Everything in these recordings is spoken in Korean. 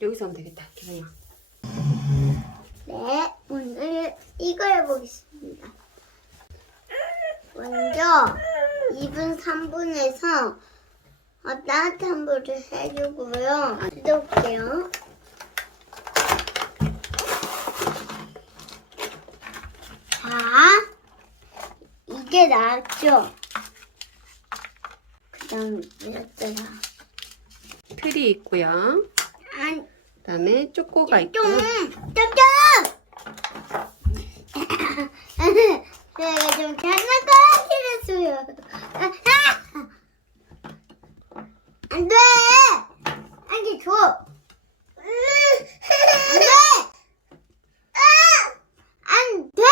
여기서 하면 되겠다, 기봉아. 네, 오늘 이거 해보겠습니다. 먼저 2분 3분에서 어, 따뜻한 물을 해주고요. 뜯어볼게요. 자, 이게 나왔죠? 그 다음 이랬더라. 틀이 있고요. 안, 그다음에 쪼꼬가 있고. 좀, 좀, 좀! 내가 좀 아! 안 돼! 아니, 줘! 안 돼! 아! 안 돼!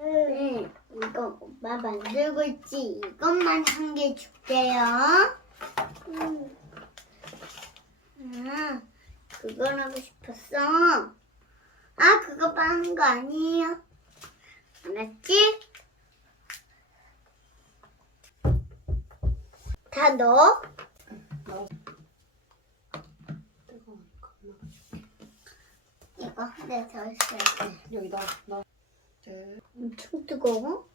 네, 이거 엄마 만들고 있지. 이것만 한 개 줄게요. 음. 아, 그걸 하고 싶었어. 아, 그거 빠는 거 아니에요. 알았지? 다 넣어. 이거 한대더 있어야 돼. 여기 넣어, 넣어. 네. 엄청 뜨거워.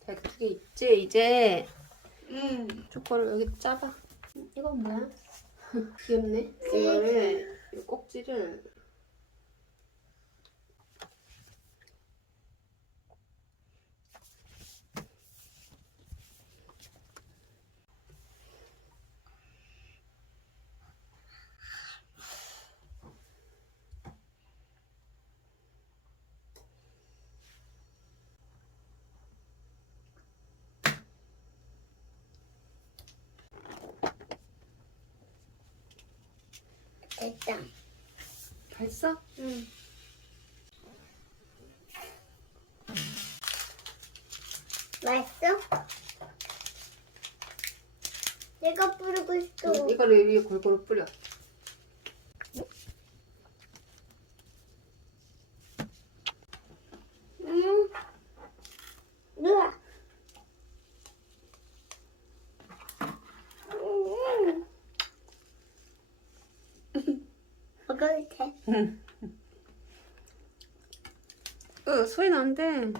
자, 이렇게 두개 있지? 이제 음. 쪼꼬를 여기 짜봐. 이건 뭐야? 귀엽네. 이거를, 이 꼭지를 됐다. 발사? 응. 맛있어? 내가 뿌리고 싶어. 응, 이거를 위에 골고루 뿌려. 응. 으아. 음. 먹 돼. 으, 소리 나는데.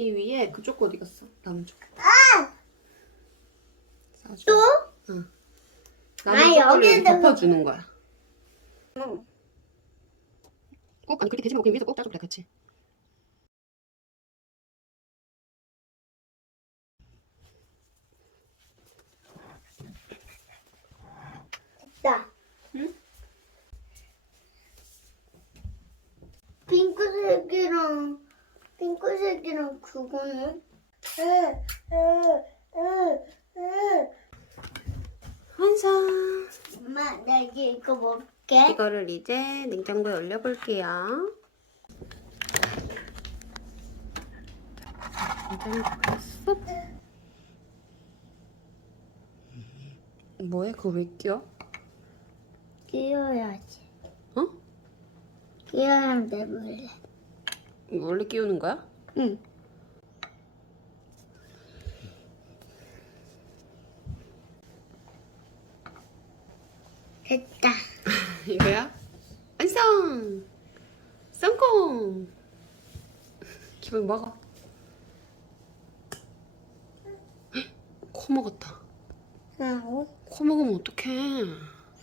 이 위에 그 쪼꼬 어디 갔어? 쪼꼬. 아! 또? 응. 아, 여기 여기에다가- 덮어주는 거야. 응. 꼭 아니 그렇게 되지 말고 그냥 위에서 꼭 짜줘 그래 그렇지. 됐다. 응? 핑크색이랑 핑크색이랑 그거는? 완성. 엄마, 나 이제 이거 먹게. 이거를 이제 냉장고에 올려볼게요. 냉장고에 쏙. 뭐해? 그거 왜 끼워? 끼워야지. 어? 끼워야 돼. 이거 원래 끼우는 거야? 응. 됐다. 이거야? 완성! 성공! 기분 먹어. 헉, 코 먹었다. 하고. 코 먹으면 어떡해.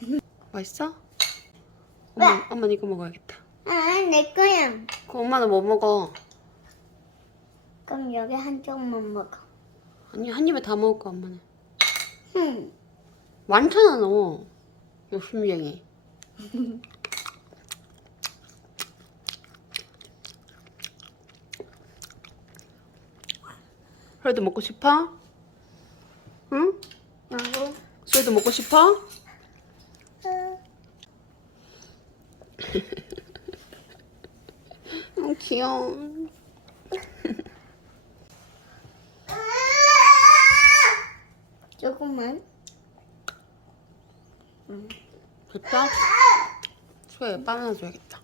맛있어? 엄마, 엄마 이거 먹어야겠다. 아, 내 거야. 그 엄마는 뭐 먹어? 그럼 여기 한 쪽만 먹어. 아니 한 입에 다 먹을 거 엄마는. 흠. 많잖아 너. 욕심쟁이. 그래도 먹고 싶어? 응? 하고. 소희도 먹고 싶어? 어, 귀여워. 조금만. 됐다? 수야 바나나 줘야겠다.